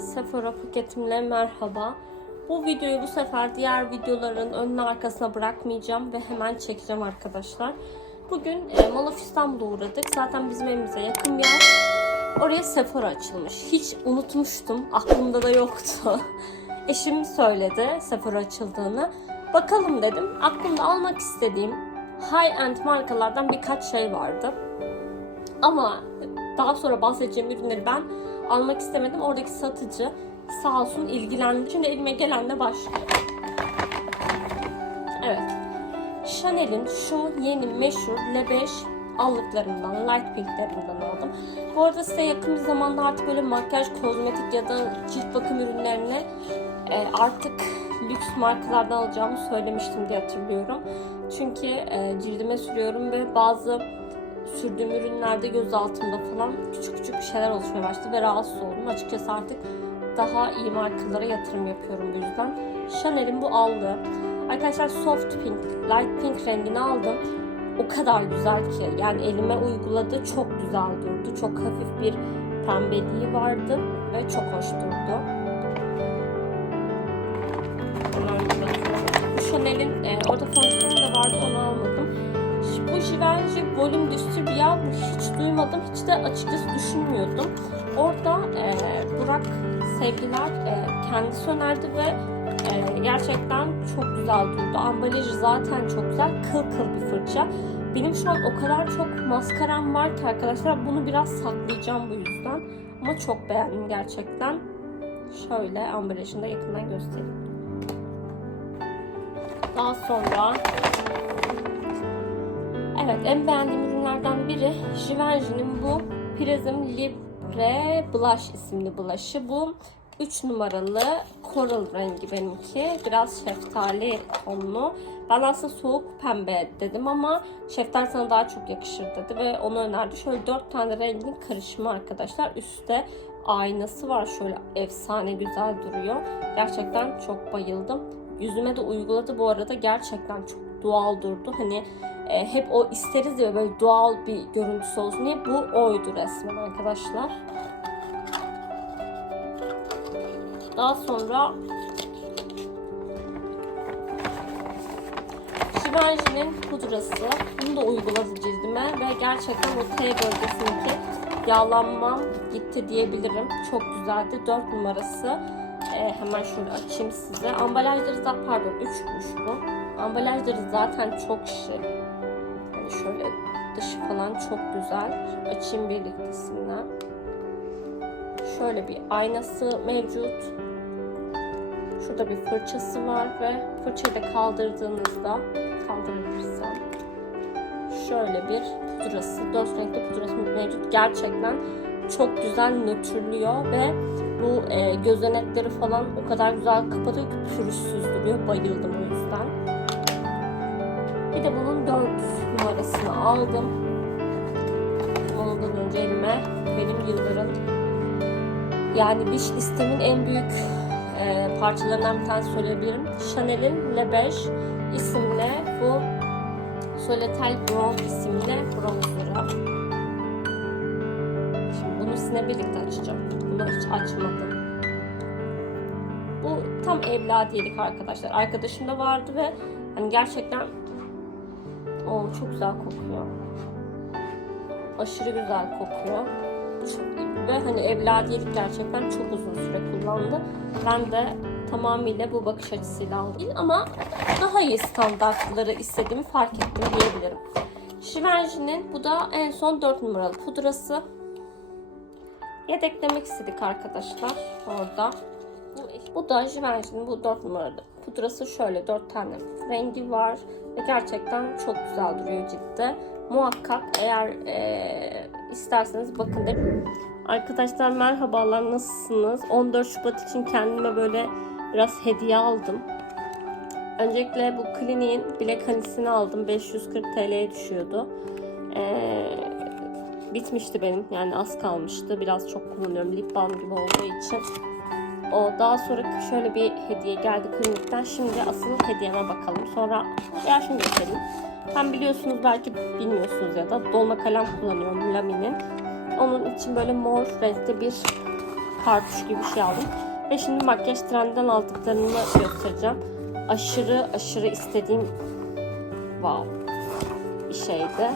Sephora paketimle merhaba. Bu videoyu bu sefer diğer videoların önüne arkasına bırakmayacağım ve hemen çekeceğim arkadaşlar. Bugün e, Mall İstanbul'a uğradık. Zaten bizim evimize yakın bir yer. Oraya Sephora açılmış. Hiç unutmuştum. Aklımda da yoktu. Eşim söyledi Sephora açıldığını. Bakalım dedim. Aklımda almak istediğim high-end markalardan birkaç şey vardı. Ama daha sonra bahsedeceğim ürünleri ben almak istemedim. Oradaki satıcı sağ olsun ilgilendi. Şimdi elime gelenle başlıyor. Evet. Chanel'in şu yeni meşhur Lebeş allıklarından, light pinklerinden aldım. Bu arada size yakın bir zamanda artık böyle makyaj, kozmetik ya da cilt bakım ürünlerini e, artık lüks markalardan alacağımı söylemiştim diye hatırlıyorum. Çünkü e, cildime sürüyorum ve bazı sürdüğüm ürünlerde göz altımda falan küçük küçük şeyler oluşmaya başladı ve rahatsız oldum. Açıkçası artık daha iyi markalara yatırım yapıyorum bu yüzden. Chanel'in bu aldığı. Arkadaşlar soft pink, light pink rengini aldım. O kadar güzel ki yani elime uyguladı çok güzel durdu. Çok hafif bir pembeliği vardı ve çok hoş durdu. Chanel'in e, orada fonksiyonu Bu Givenchy Volume Distribia bu hiç duymadım. Hiç de açıkçası düşünmüyordum. Orada e, Burak sevgiler e, kendisi önerdi ve e, gerçekten çok güzel durdu. Ambalajı zaten çok güzel. Kıl kıl bir fırça. Benim şu an o kadar çok maskaram var ki arkadaşlar bunu biraz saklayacağım bu yüzden. Ama çok beğendim gerçekten. Şöyle ambalajını da yakından göstereyim. Daha sonra Evet en beğendiğim ürünlerden biri Givenchy'nin bu Prism Libre Blush isimli blush'ı. Bu 3 numaralı coral rengi benimki. Biraz şeftali tonlu. Ben aslında soğuk pembe dedim ama şeftali sana daha çok yakışır dedi ve onu önerdi. Şöyle 4 tane rengin karışımı arkadaşlar. Üstte aynası var. Şöyle efsane güzel duruyor. Gerçekten çok bayıldım. Yüzüme de uyguladı bu arada. Gerçekten çok doğal durdu. Hani e, hep o isteriz ya böyle doğal bir görüntüsü olsun diye bu oydu resmen arkadaşlar. Daha sonra Givenchy'nin pudrası. Bunu da uyguladı cildime ve gerçekten o T bölgesindeki yağlanmam gitti diyebilirim. Çok güzeldi. 4 numarası. E, hemen şöyle açayım size. Ambalajları da pardon 3'müş bu. Ambalajları zaten çok şık. Hani şöyle dışı falan çok güzel. Açayım birliktesinden. Şöyle bir aynası mevcut. Şurada bir fırçası var ve fırçayı da kaldırdığınızda kaldırırsam şöyle bir pudrası, dört renkli pudrası mevcut. Gerçekten çok güzel nötrlüyor ve bu e, gözenekleri falan o kadar güzel kapatıyor ki pürüzsüz duruyor. Bayıldım o yüzden. Bir de bunun 4 numarasını aldım. Ondan önce elime benim yılların yani wish listemin en büyük e, parçalarından bir tanesi söyleyebilirim. Chanel'in Le Beige isimli bu Soletel Bronze isimli bronzer'ı. Şimdi bunu sizinle birlikte açacağım. Bunu hiç açmadım. Bu tam evladiyelik arkadaşlar. Arkadaşımda vardı ve hani gerçekten o çok güzel kokuyor. Aşırı güzel kokuyor. Ve hani evladiyelik gerçekten çok uzun süre kullandı. Ben de tamamıyla bu bakış açısıyla aldım. Ama daha iyi standartları istediğimi fark ettim diyebilirim. Givenchy'nin bu da en son 4 numaralı pudrası. Yedeklemek istedik arkadaşlar orada. Bu da Givenchy'nin bu 4 numaralı pudrası şöyle 4 tane rengi var ve gerçekten çok güzel duruyor ciltte. Muhakkak eğer eee, isterseniz bakın derim. Arkadaşlar merhabalar nasılsınız? 14 Şubat için kendime böyle biraz hediye aldım. Öncelikle bu kliniğin bilek hanisini aldım. 540 TL'ye düşüyordu. Ee, bitmişti benim. Yani az kalmıştı. Biraz çok kullanıyorum. Lip balm gibi olduğu için. O daha sonra şöyle bir hediye geldi klinikten. Şimdi asıl hediyeme bakalım. Sonra ya şimdi geçelim. Hem biliyorsunuz belki bilmiyorsunuz ya da dolma kalem kullanıyorum Lamine'in. Onun için böyle mor renkte bir kartuş gibi bir şey aldım. Ve şimdi makyaj trendinden aldıklarımı göstereceğim. Aşırı aşırı istediğim wow bir şeydi.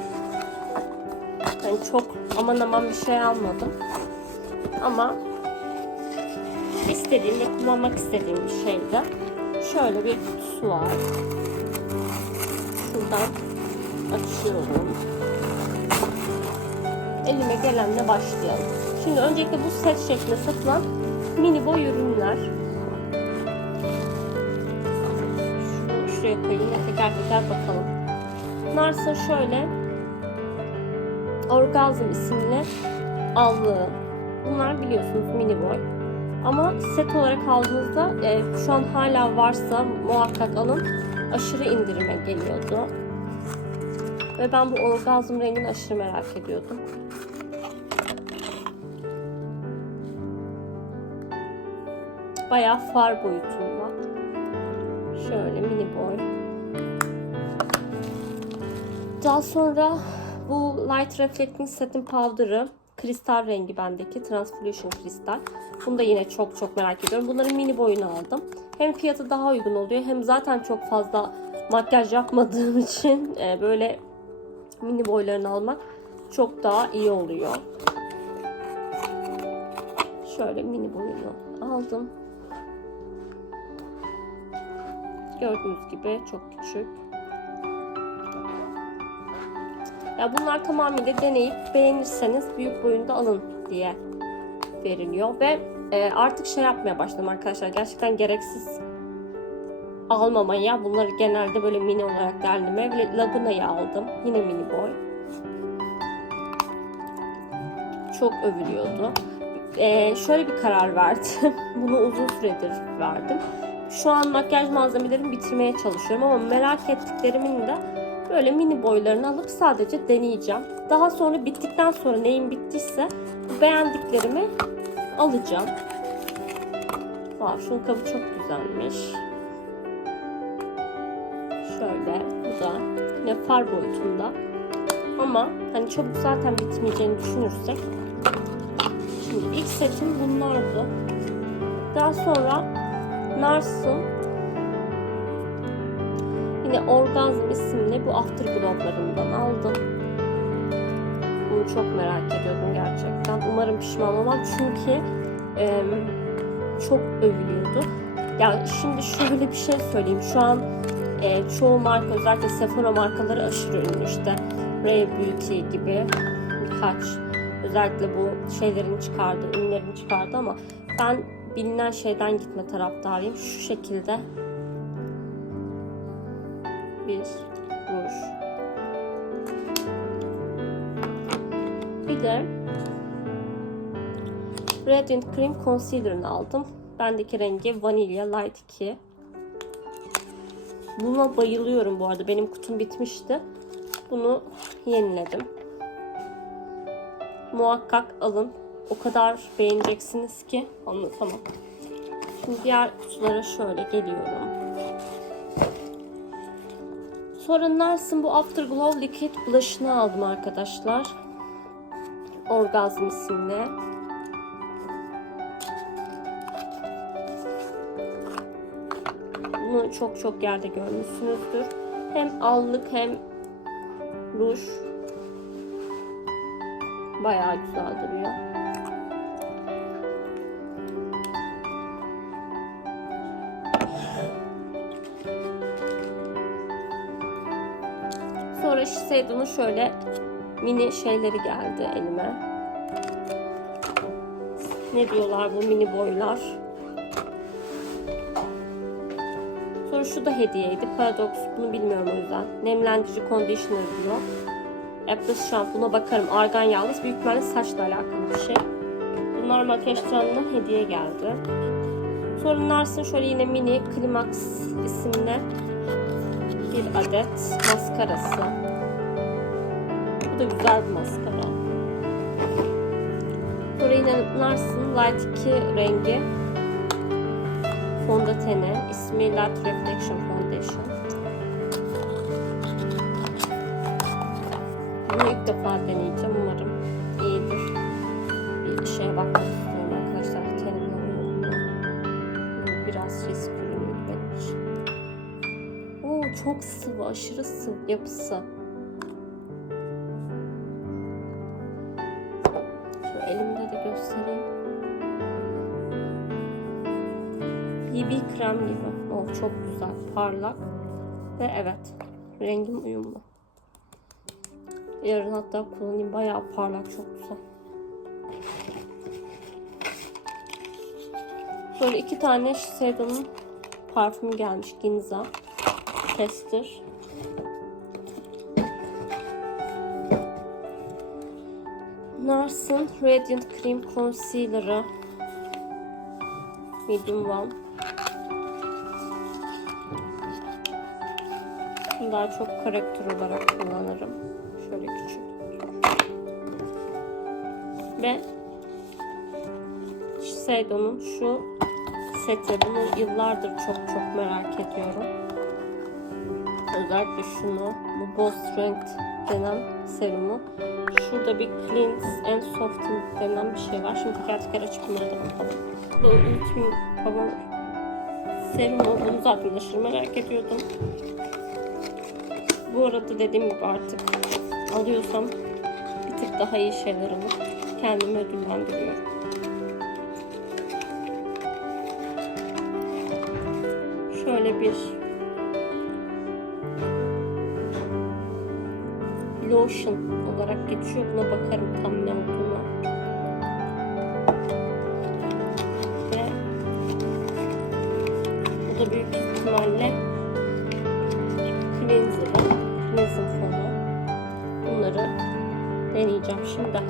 Yani çok aman aman bir şey almadım. Ama istediğim ve kullanmak istediğim bir şeydi. Şöyle bir kutusu var. Şuradan açıyorum. Elime gelenle başlayalım. Şimdi öncelikle bu set şeklinde satılan mini boy ürünler. Şuraya koyayım ve teker teker bakalım. Nars'ın şöyle Orgazm isimli allığı. Bunlar biliyorsunuz mini boy. Ama set olarak aldığınızda e, şu an hala varsa muhakkak alın. Aşırı indirime geliyordu. Ve ben bu orgazm rengini aşırı merak ediyordum. Bayağı far boyutunda. Şöyle mini boy. Daha sonra bu Light Reflecting Satin Powder'ı kristal rengi bendeki Transfusion kristal. Bunu da yine çok çok merak ediyorum. Bunların mini boyunu aldım. Hem fiyatı daha uygun oluyor hem zaten çok fazla makyaj yapmadığım için e, böyle mini boylarını almak çok daha iyi oluyor. Şöyle mini boyunu aldım. Gördüğünüz gibi çok küçük. Ya bunlar tamamıyla deneyip beğenirseniz büyük boyunda alın diye veriliyor ve e, artık şey yapmaya başladım arkadaşlar. Gerçekten gereksiz almamaya bunları genelde böyle mini olarak derlemeye ve Laguna'yı aldım. Yine mini boy. Çok övülüyordu. E, şöyle bir karar verdim. Bunu uzun süredir verdim. Şu an makyaj malzemelerimi bitirmeye çalışıyorum ama merak ettiklerimin de böyle mini boylarını alıp sadece deneyeceğim. Daha sonra bittikten sonra neyim bittiyse beğendiklerimi alacağım. Wow, şunun kabı çok güzelmiş. Şöyle bu da yine far boyutunda. Ama hani çok zaten bitmeyeceğini düşünürsek şimdi ilk setim bunlardı. Daha sonra Nars'ın Yine Orgazm isimli bu Afterglow'larından aldım. Bunu çok merak ediyordum gerçekten. Umarım pişman olmam çünkü e, çok övülüyordu. Yani şimdi şöyle bir şey söyleyeyim. Şu an e, çoğu marka özellikle Sephora markaları aşırı ünlü işte. Rare Beauty gibi birkaç özellikle bu şeylerin çıkardığı, ürünlerin çıkardı ama ben bilinen şeyden gitme taraftarıyım. Şu şekilde bir ruj. Bir de Radiant Cream Concealer'ını aldım. Bendeki rengi Vanilla Light 2. Buna bayılıyorum bu arada. Benim kutum bitmişti. Bunu yeniledim. Muhakkak alın. O kadar beğeneceksiniz ki anlatamam. Şimdi diğer kutulara şöyle geliyorum. Sonra Nars'ın bu Afterglow Liquid Blush'ını aldım arkadaşlar. Orgazm isimli. Bunu çok çok yerde görmüşsünüzdür. Hem allık hem ruj. Bayağı güzel duruyor. Sonra Shiseido'nun şöyle mini şeyleri geldi elime. Ne diyorlar bu mini boylar? Sonra şu da hediyeydi. Paradox bunu bilmiyorum o yüzden. Nemlendirici conditioner diyor. Apple şampuna bakarım. Argan yalnız büyük ihtimalle saçla alakalı bir şey. Bunlar makyaj trendinden hediye geldi. Sonra Nars'ın şöyle yine mini Climax isimli bir adet maskarası. Bu da güzel bir maskara. Sonra yine Nars'ın Light 2 rengi fondöteni. İsmi Light Reflection Foundation. Yapısı. Şu elimde de göstereyim. BB krem gibi. O çok güzel, parlak ve evet, rengim uyumlu. Yarın hatta kullanayım. Bayağı parlak, çok güzel. Böyle iki tane Shiseido'nun parfümü gelmiş. Ginza. Tester. Nars'ın Radiant Cream Concealer'ı. Medium One. Bunu daha çok karakter olarak kullanırım. Şöyle küçük. Ve Shiseido'nun şu seti. Bunu yıllardır çok çok merak ediyorum. Özellikle şunu. Bu Boss Strength denen serumu. Şurada bir Cleanse and Soften denen bir şey var. Şimdi teker teker açıp bunlara da bakalım. Bu Ultimate Power serumu. Bunu zaten aşırı merak ediyordum. Bu arada dediğim gibi artık alıyorsam bir tık daha iyi şeyler alıp kendimi ödüllendiriyorum. Lotion olarak geçiyor. Buna bakarım tam ne olduğunu. Ve bu da büyük ihtimalle cleanser'ı, cleanser fonu. Bunları deneyeceğim şimdi.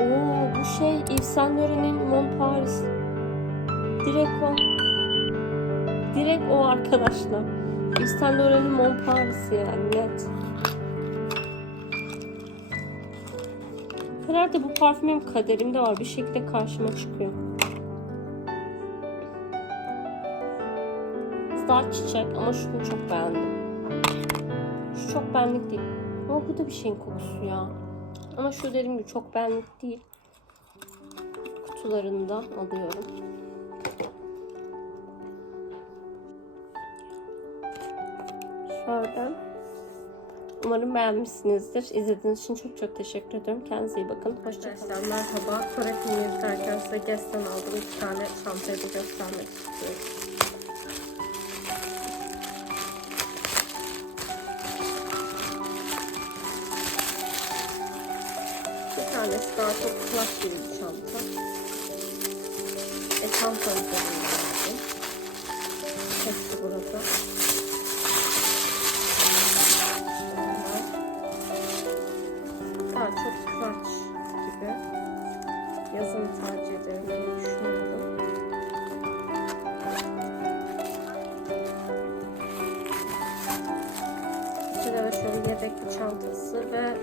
Oo bu şey Yves Saint Laurent'in Mon Paris. Direkt o. Direkt o arkadaşlar. Yves Saint Laurent'in Mon Paris yani net. Herhalde bu parfüm benim kaderimde var. Bir şekilde karşıma çıkıyor. Daha çiçek ama şunu çok beğendim. Şu çok benlik değil. Ama bu da bir şeyin kokusu ya. Ama şu dediğim gibi çok benlik değil. Kutularından alıyorum. Şöyle. Umarım beğenmişsinizdir. İzlediğiniz için çok çok teşekkür ederim. Kendinize iyi bakın. Hoşçakalın. Merhaba. Filmi izlerken size Guess'ten aldığım iki tane çantayı da göstermek istiyorum. Tanesi daha çok flash gibi bir çanta. E çanta üzerinde aldım. Hepsi burada. Yazın tercih ederim diye düşünüyorum. İçinde de şöyle yedek bir çantası ve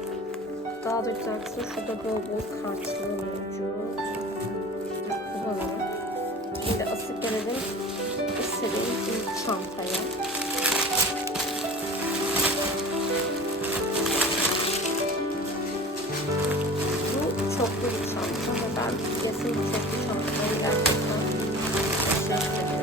daha da güzel kısmı şurada bol bol kartlı mevcut. Tamam. Yasın yükseklik çok. Onu gerçekten yasın yükseklik.